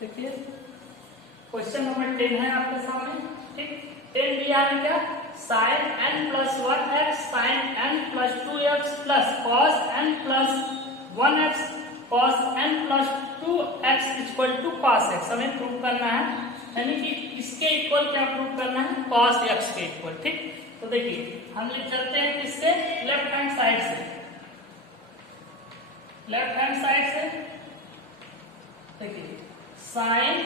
देखिए question number 10 है आपके सामने। ठीक, 10 दिया है क्या, sin n plus 1x sin n plus 2x plus cos n plus 1x cos n plus 2x equal to cos x हमें प्रूव करना है, यानी कि इसके इक्वल क्या प्रूव करना है, cos x के इक्वल। ठीक, तो देखिए हम लिख चलते हैं किससे, लेफ्ट हैंड साइड से, लेफ्ट हैंड साइड से देखिए sin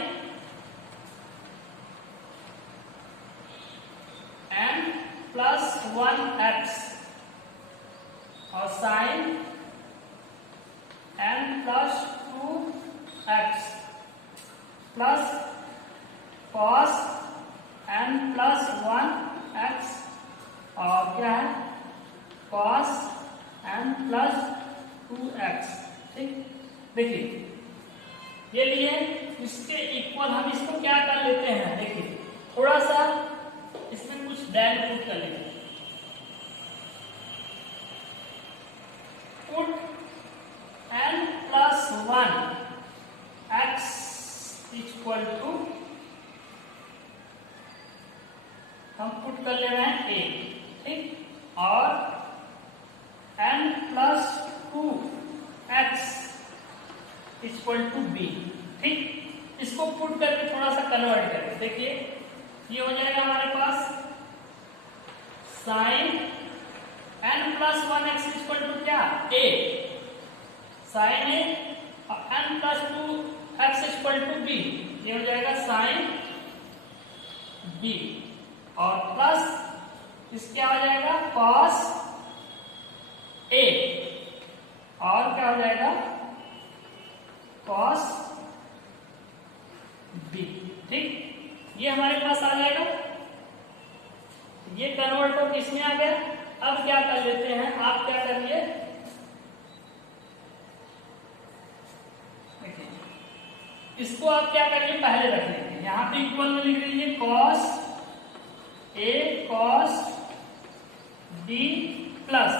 n प्लस 1x और sin n plus 2x plus cos n plus 1x और क्या है cos n प्लस 2x। ठीक, देखिए ये लिए इसके इक्वल हम इसको क्या कर लेते हैं, देखिए थोड़ा सा इसमें कुछ डेल पुट कर लेते हैं, put n plus 1x equal to हम पुट कर ले रहे हैं a। ठीक, और n plus 2x equal to b। ठीक, इसको पुट करके थोड़ा सा कन्वर्ट करें, देखिए ये हो जाएगा हमारे पास sin n plus 1x equal to क्या, a sin a और n plus 2x equal to b, ये हो जाएगा sin b और प्लस इसके आ जाएगा cos a और क्या हो जाएगा cos b। ठीक, ये हमारे पास आ जाएगा, ये कन्वर्ट हो किसमें आ गया। अब क्या कर लेते हैं, आप क्या करिए, इसको आप क्या करिए पहले रख लेंगे, यहाँ पे इक्वल में लिख दीजिए cos a cos b plus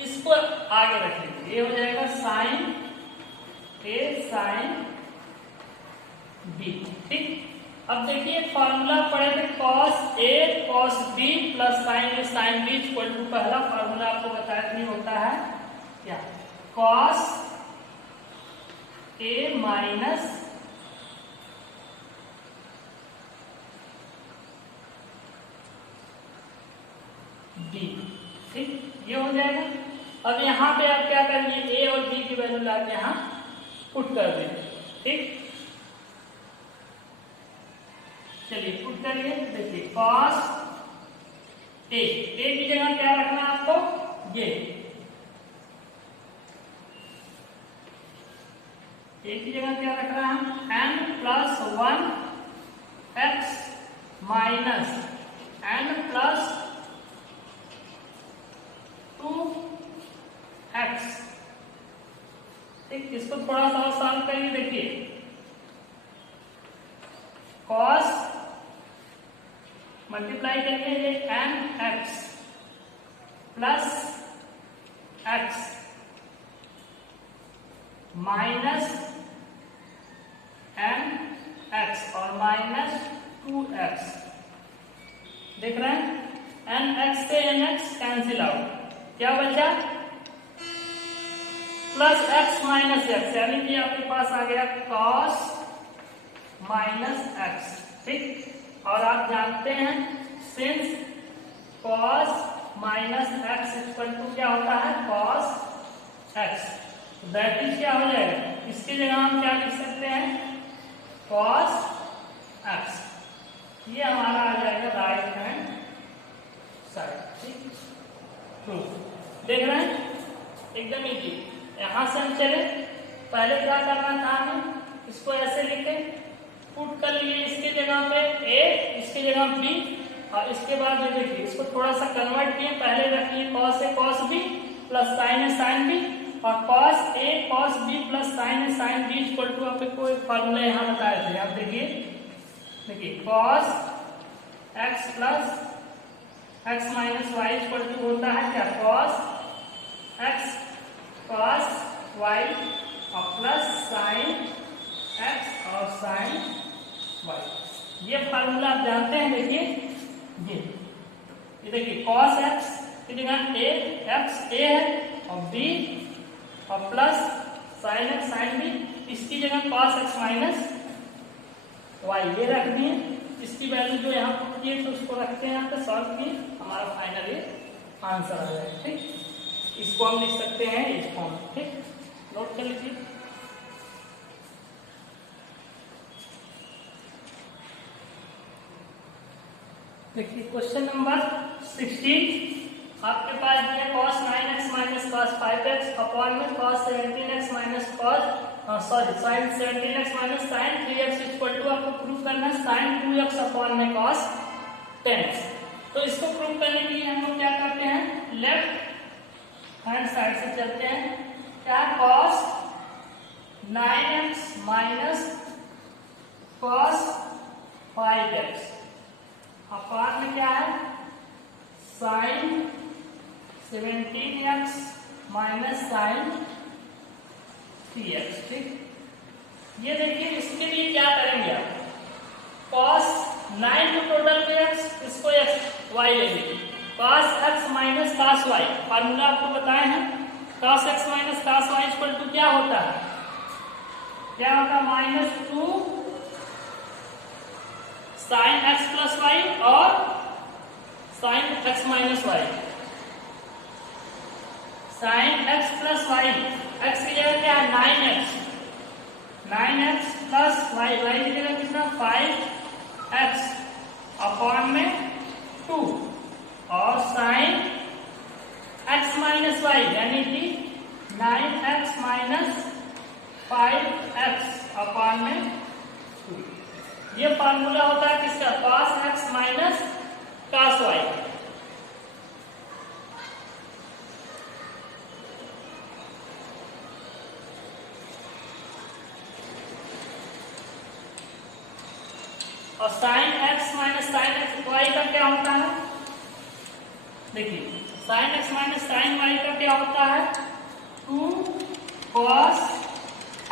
इसको आगे रख लीजिए, ये हो जाएगा sin a sin b। ठीक, अब देखिए फार्मूला पढ़े थे cos a cos b plus sin a sin b equal to, पहला फार्मूला आपको बताया नहीं होता है क्या, cos a माइनस b। ठीक, ये हो जाएगा। अब यहाँ पे आप क्या करेंगे, a और b की वैल्यू लाके यहाँ पुट कर देंगे। ठीक, चलिए पुट करिए, देखिए cos a की जगह क्या रखना है आपको, ये a की जगह क्या रख रहा है, n plus 1x minus n plus 2x। ठीक, इसको थोड़ा सा और सॉल्व करिए, देखिए cos मल्टीप्लाई करिए ये nx plus x minus nx और माइनस 2x, देख रहे हैं nx से nx कैंसिल आउट, क्या बचा प्लस x माइनस x, यानी कि आपके पास आ गया cos माइनस x। ठीक, और आप जानते हैं since cos minus x equal to क्या होता है, cos x, दैट इज क्या हो जाएगा, इसकी जगह हम क्या लिख सकते हैं, cos x। ये हमारा आ जाएगा राइट हैंड साइड। ठीक, देख रहे हैं एकदम इजी। यहां से हम चले, पहले क्या करना था हमें, इसको ऐसे लिखे, पुट कर लिए इसके जगह पे a, इसके जगह b, और इसके बाद में देखिए इसको थोड़ा सा कन्वर्ट किए, पहले रखिए cos a cos b plus sin a sin b और cos a cos b plus sin a sin b equal to आपको एक फॉर्मूला यहाँ बताए थे, आप देखिए cos x plus x minus Y equal to होता है क्या, cos x cos y और प्लस sin एक्स और साइन वाई। ये फार्मूला आप जानते हैं। देखिए ये देखिए कॉस एक्स की जगह ए एक्स ए है और बी और plus sine X sine B, इसकी जगह कॉस एक्स माइनस वाई ये रखनी है। इसकी वैल्यू जो यहाँ पुट किए तो उसको रखते हैं यहाँ पे सॉल्व किए, हमारा फाइनल ये आंसर आ जाएगा। ठीक, इसको हम लिख सकते हैं इस फॉर्म। ठीक, नोट कर लीजिए। देखिए क्वेश्चन नंबर 16 आपके पास दिया cos 9x minus cos 5x upon में cos 17x minus cos sin 17x minus sin 3x equal to आपको प्रूव करना है sin 2x अपॉन में cos 10x। तो इसको प्रूव करने के लिए हम लोग क्या करते हैं, लेफ्ट हैंड साइड से चलते हैं। क्या cos 9x minus cos 5x upon में क्या है sin 17x minus sin 3x। ठीक, ये देखिए इसके लिए क्या करेंगे आप, cos 9 को टोटल पे x, इसको x y ले लीजिए। cos x minus cos y formula आपको बताए हैं, cos x minus cos y equal to क्या होता है, क्या होता है -2 sin x प्लस वाई और sin x minus Y. sin x plus Y, x की जगह क्या है 9x, 9x plus Y, Y की जगह कितना 5x अपॉन में 2 और sin x माइनस वाई यानी कि 9x माइनस 5x अपॉन में 2। ये फार्मूला होता है किसका, cos x minus cos y। और sin x minus sin y का क्या होता है, देखिए sin x minus sin y का क्या होता है 2 cos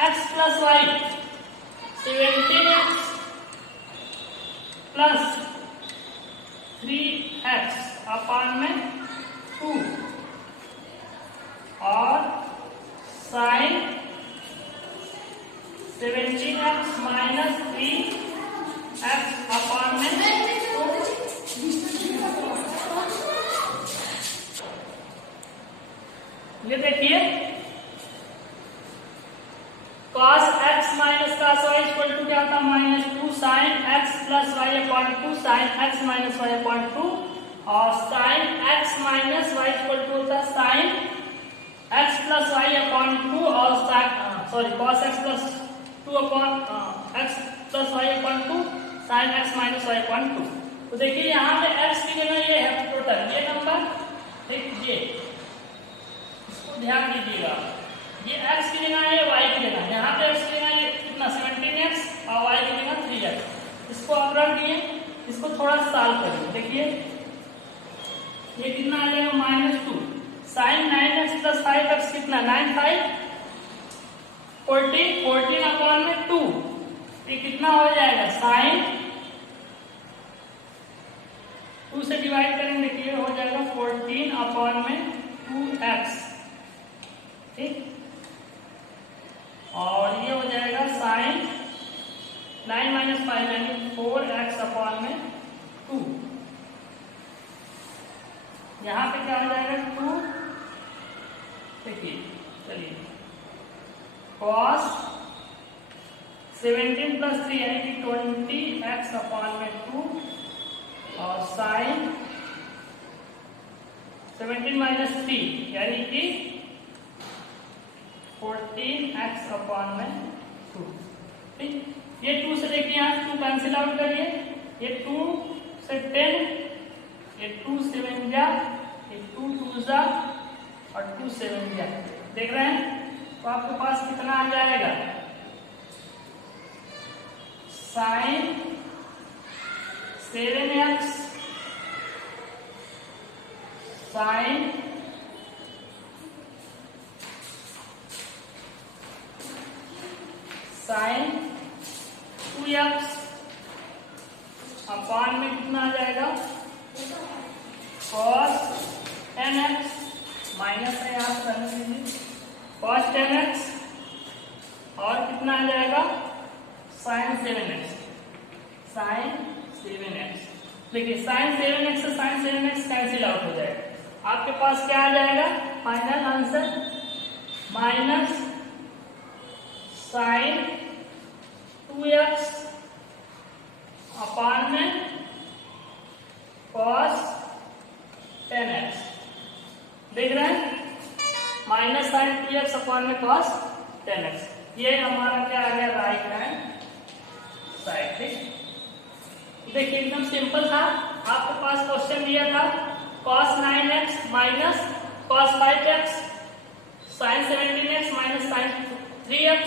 x plus y 17x plus 3x upon में 2 और sin 17x minus 3x upon में 2। ये देखिए cos x minus cos y equal to क्या होता है -2 sin x plus y upon 2 sin x minus y upon 2 और sin x minus y equal to होता है sin x plus y upon 2 और cos x plus 2 upon x plus y upon 2 sin x minus y upon 2। तो देखिए यहाँ पे x की जगह ये है टोटल ये नंबर, ठीक, ये इसको ध्यान दीजिएगा, ये x की जगह है y की जगह, यहाँ पे x की जगह है कितना 17x और y की जगह 3x। इसको आप रख दिए, इसको थोड़ा सॉल्व करिए। देखिए ये कितना आ जाएगा -2 sin 9x प्लस 5x कितना 9 5 14 अपॉन में 2, ये कितना हो जाएगा sin 2 से डिवाइड करेंगे, देखिए हो जाएगा 14 अपॉन में 2x। ठीक, और ये हो जाएगा sin 9 माइनस 5 यानी 4x अपॉन में 2। यहाँ पे क्या हो जाएगा 2, देखिए चलिए cos 17 प्लस 3 यानी कि 20x अपॉन में 2 और sin 17 माइनस 3 यानी कि 14x अपॉन में 2। ठीक, ये 2 से देखिए यहाँ 2 कैंसिल आउट करिए, ये 2 से 10, ये 2 7 जा, ये 2 2 जा और 2 7 जा, देख रहे हैं। तो आपके पास कितना आ जाएगा sin 7x sin 17 2x अपान में कितना आ जाएगा cos 10x माइनस है यहाँ पर करने लीजिए cos 10x और कितना आ जाएगा sin 7x देखिए sin 7x से sin 7x कैंसिल आउट हो जाएगा। आपके पास क्या आ जाएगा final answer minus sin 2x अपान में cos 10x देख रहे हैं माइनस sin 2x अपान में cos 10x ये हमारा क्या आ गया राइट हैंड साइड। ठीक देखिए एकदम सिंपल था। आपके पास क्वेश्चन दिया था cos 9x minus cos 5x sin 17x minus sin 3x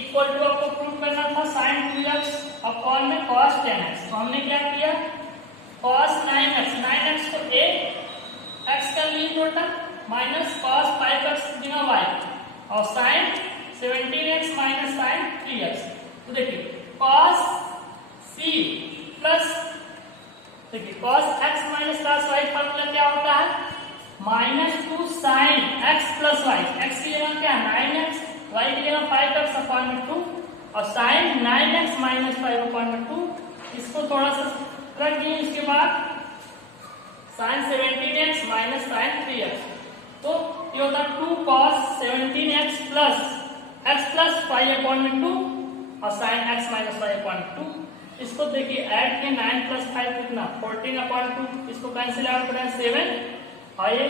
equal to आपको प्रूव करना था sin 2x अपॉन में cos 10x। तो हमने क्या किया cos 9x को a x कर लिए टोटल माइनस cos 5x गुना y और sin 17x minus sin 3x। तो देखिए cos c प्लस देखिए cos x minus cos y formula क्या होता है -2 sin x plus y। x की जगह क्या 9x y की जगह 5x अपॉन में 2 और sin 9x माइनस 5 अपॉन में 2 इसको थोड़ा सा रख दिए। इसके बाद sin 17x minus sin 3x तो ये होता 2 cos 17x plus x plus 5 upon में 2 और sin x माइनस 5 अपॉन 2। इसको देखिए ऐड के 9 प्लस 5 कितना 14 अपॉन 2 इसको कैंसिल आउट करें 7 और ये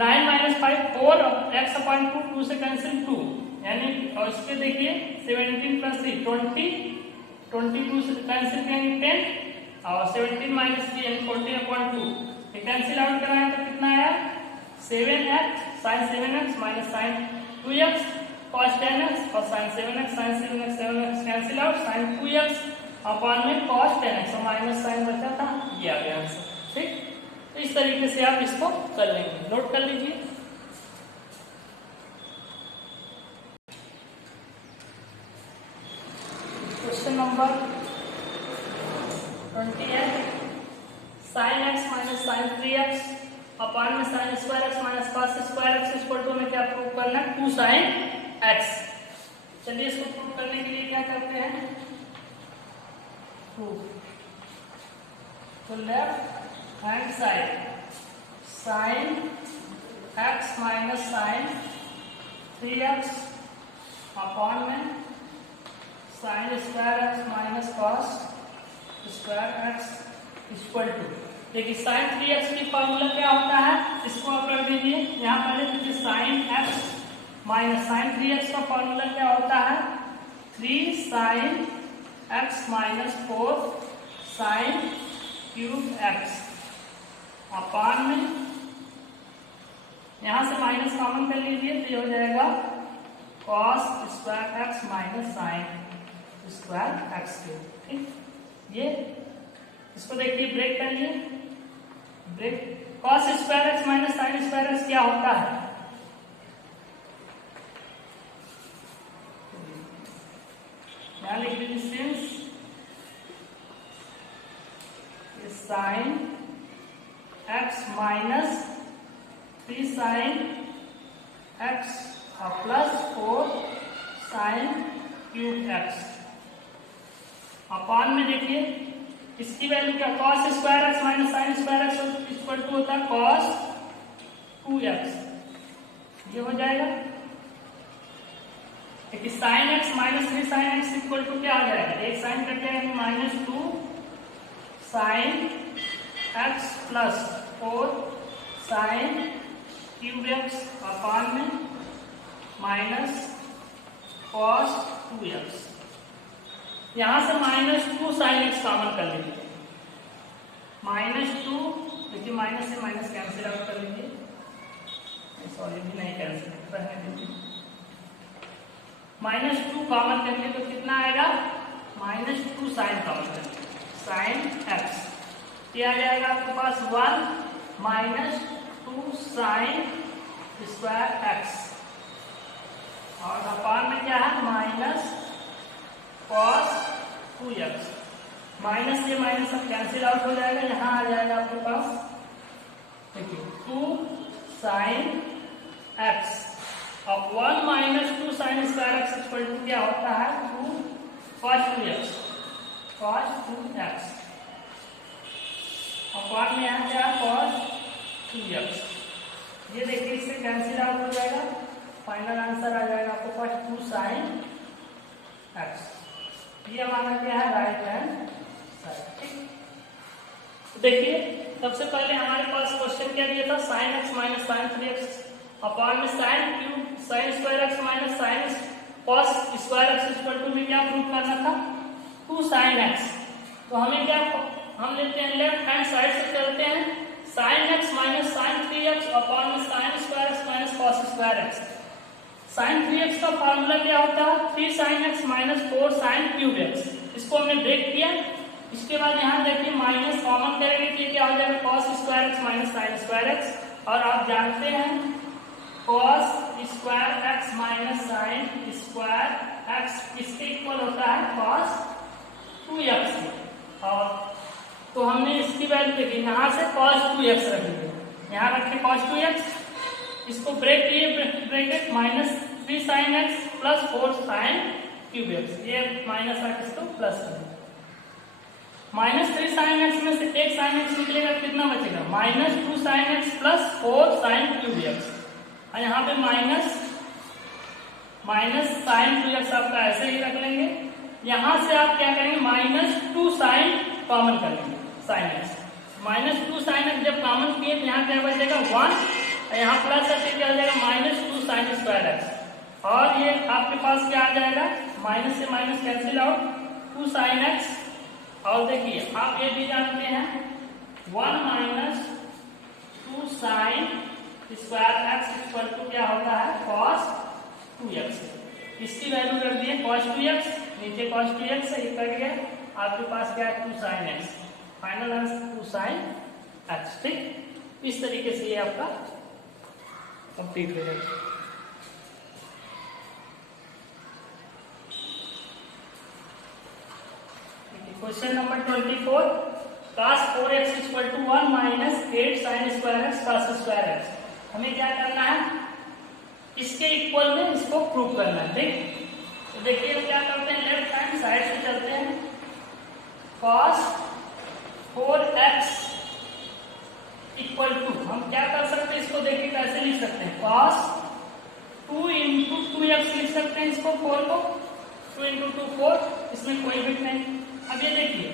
9 माइनस 5 4 x अपॉन 2 2 से कैंसिल 2 यानी और इसके देखिए 17 प्लस 3 20 22 से कैंसिल करेंगे 10 और 17 माइनस 3 यानी 14 अपॉन 2 ये कैंसिल आउट कराएं तो कितना आया 7x sin 7x minus sin 2x cos 10x और sin 7x cancel out sin 2x upon में cos 10x और माइनस साइन बचा था ये आ गया आंसर। ठीक तो इस तरीके से आप इसको कर लेंगे नोट कर लीजिए। क्वेश्चन नंबर 20 है sin x minus sin 3x upon में sin square x minus cos square x equal to में क्या प्रूव करना है 2 sin x। चलिए इसको प्रूव करने के लिए क्या करते हैं तो left hand side sin x minus sin 3x upon में sin square x minus cos square x equal to देखिए sin 3x की फॉर्मूला क्या होता है इसको आप रख दीजिए यहाँ पर देखिए sin x minus sin 3x का फॉर्मूला क्या होता है 3 sin x minus 4 sin cube x upon में यहां से माइनस कॉमन कर लीजिए तो ये हो जाएगा cos square x minus sin square x cube. ठीक ये इसको देखिए ब्रेक कर लिए break cos square x minus sin square x क्या होता है यहाँ लिख लीजिए since sin x minus 3 sin x plus 4 sin cube x upon में देखिए इसकी वैल्यू क्या cos square x minus sin square x equal to होता है cos 2x ये हो जाएगा। देखिए sin x minus 3 sin x equal to क्या आ जाएगा एक साइन कट जाएगा minus 2 sin x plus 4 sin cube x upon में माइनस cos 2x यहां से -2 sin x कॉमन कर लीजिए -2 देखिए माइनस से माइनस कैंसिल आउट कर लीजिए सॉरी भी नहीं कैंसिल करने दीजिए -2 कॉमन कर लिए तो कितना आएगा -2 sin कॉमन कर sin x ये आ जाएगा आपके पास 1 -2 sin स्क्वायर x और अपान में क्या है माइनस cos माइनस ये माइनस सब कैंसिल आउट हो जाएगा, यहाँ आ जाएगा आपके पास देखिए 2 sin x और 1 minus 2 sin square X equal to क्या होता है 2 cos 2x cos 2x और बाद में यहाँ क्या cos 2x। ये देखिए इससे कैंसिल आउट हो जाएगा, फाइनल आंसर आ जाएगा आपके पास 2 sin x। ये हमारा क्या है राइट हैंड साइड। ठीक, तो देखिए सबसे पहले हमारे पास क्वेश्चन क्या दिया था sin x minus sin 3x upon में sin cube sin square x minus sin cos square x equal to में क्या प्रूव करना था 2 sin x। तो हमें क्या हम लेते हैं लेफ्ट हैंड साइड से चलते हैं sin x minus sin 3x upon में sin square x minus cos square x। sin 3x का फार्मूला क्या होता है 3 sin x minus 4 sin cube x। इसको हमने ब्रेक किया, इसके बाद यहाँ देखिए माइनस कॉमन करेंगे तो क्या हो जाएगा cos square x minus sin square x। और आप जानते हैं cos square x minus sin square x किसके इक्वल होता है cos 2x। और तो हमने इसकी वैल्यू देखी, यहाँ से cos 2x रखेंगे, यहाँ रखे cos 2x, इसको ब्रेक किए bracket minus 3 sin x plus 4 sin cube x। ये माइनस रख इसको प्लस करेंगे, माइनस 3 sin x में से एक sin x निकलेगा, कितना बचेगा minus 2 sin x plus 4 sin cube x। और यहाँ पे माइनस sin 2x आपका ऐसे ही रख लेंगे। यहाँ से आप क्या करेंगे माइनस 2 sin कॉमन कर लेंगे sin x, minus 2 sin x जब कॉमन किए तो यहाँ क्या बचेगा 1, यहाँ प्लस करके क्या हो जाएगा माइनस 2 sin स्क्वायर x। और ये आपके पास क्या आ जाएगा माइनस से minus cancel out 2 sin x। और देखिए आप ये भी जानते हैं 1 minus 2 sin square x equal to क्या होता है cos 2x। इसकी वैल्यू रख दिए cos 2x, नीचे cos 2x से कट गया, आपके पास क्या है 2 sin x, final answer 2 sin x। ठीक, इस तरीके से ये आपका कंप्लीट हो जाएगा। Question number 24 cos 4x equal to 1 minus 8 sin square x cos square x। हमें क्या करना है इसके इक्वल में इसको प्रूव करना है। ठीक, तो देखिए हम क्या करते हैं लेफ्ट हैंड साइड से चलते हैं cos 4x इक्वल टू, हम क्या कर सकते हैं इसको देखिए कैसे लिख सकते हैं cos 2 इंटू 2x लिख सकते हैं इसको 4 को 2 इंटू 2 4, इसमें कोई बिट नहीं। अब ये देखिए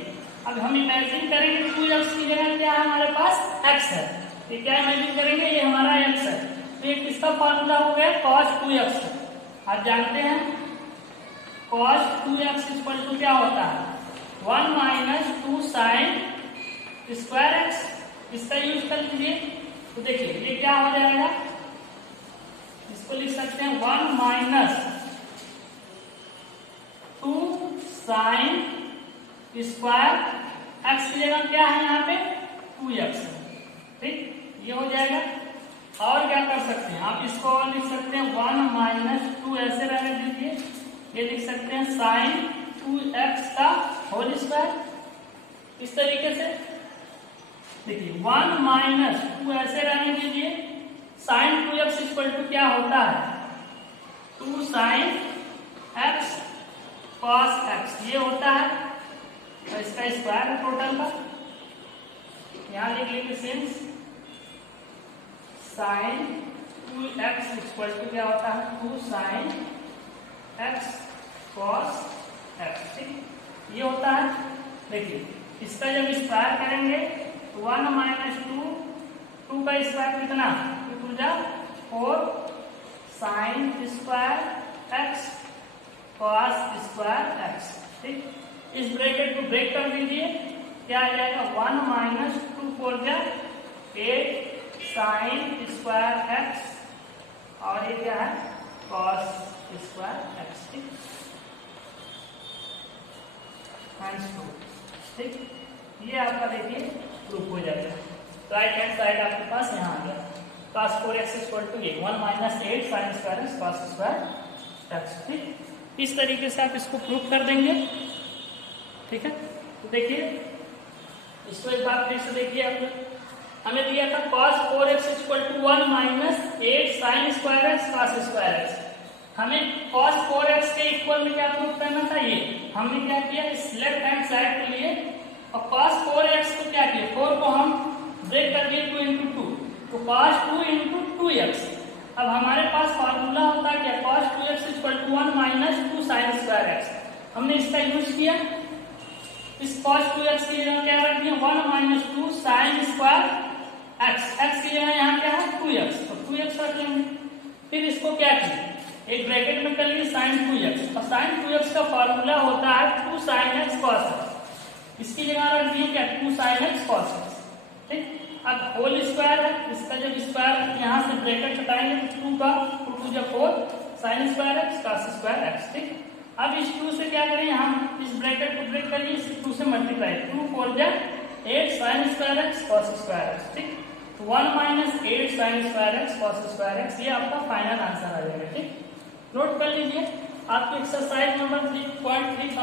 अब हम इमेजिन करेंगे 2x की जगह क्या है हमारे पास x है, ये क्या इमेजिन करेंगे ये हमारा x है, तो ये किसका फॉर्मूला हो गया cos 2x। आप जानते हैं cos 2x इक्वल टू क्या होता है 1 माइनस 2 sin स्क्वायर x। इसका यूज कर लीजिए तो देखिए ये क्या हो जाएगा, इसको लिख सकते हैं 1 माइनस 2 sin स्क्वायर x की जगह क्या है यहाँ पे 2x। ठीक, ये हो जाएगा। और क्या कर सकते हैं आप इसको और लिख सकते हैं 1 माइनस 2 ऐसे रहने दीजिए, ये लिख सकते हैं sin 2x का होल स्क्वायर। इस तरीके से देखिए 1 माइनस 2 ऐसे रहने दीजिए, sin 2x इक्वल टू क्या होता है 2 sin x cos x, ये होता है और इसका स्क्वायर है टोटल का। यहाँ लिख लीजिए since sin 2x equal to क्या होता है 2 sin x cos x। ठीक, ये होता है। देखिए इसका जब स्क्वायर करेंगे 1 माइनस 2 का स्क्वायर कितना 2 जा 4 sin square x cos square x। ठीक, इस ब्रैकेट को ब्रेक कर दीजिए, क्या आ जाएगा 1 माइनस 2 4 जा 8 sin स्क्वायर x और ये क्या है cos स्क्वायर x। ठीक, ठीक, ये आपका देखिए प्रूफ हो जाता है। राइट हैंड साइड आपके पास यहाँ आ गया cos 4x equal to 1 minus 8 sin square x cos square x। ठीक, इस तरीके से आप इसको प्रूफ कर देंगे। ठीक है। तो देखिए इसको एक बार फिर से देखिए, आपने हमें दिया था cos 4x = 1 - 8 sin square x cos square x। हमें cos 4x के इक्वल में क्या प्रूव करना था, ये हमने क्या किया, इस लेफ्ट हैंड साइड के लिए और cos 4x को क्या किया, 4 को हम ब्रेक कर दिए 2 × 2, तो cos 2 × 2x। अब हमारे पास फार्मूला होता है क्या, cos 2x = 1 - 2 sin square x। हमने इसका यूज किया, इस cos 2x की जगह क्या रख दिया, 1 - 2 sin स्क्वायर x। x की जगह यहाँ क्या है 2x, तो 2x रख लेंगे। फिर इसको क्या किया, एक ब्रैकेट में कर लिए sin 2x, और sin 2x का फार्मूला होता है 2 sin x cos x। इसकी जगह रख दिए क्या, 2 sin x cos x। ठीक, अब होल स्क्वायर है, इसका जब स्क्वायर यहाँ से ब्रैकेट हटाएंगे तो 2 का 2 × 4 sin square x cos square x। ठीक, अब इस 2 से क्या करें, हम इस ब्रैकेट को ब्रेक करिए, इस 2 से multiply, 2 × 4 = 8 sin square x cos square x। ठीक, तो 1 - 8 sin square x cos square x, ये आपका फाइनल आंसर आ जाएगा। ठीक, नोट कर लीजिए, आपकी एक्सरसाइज नंबर 3.3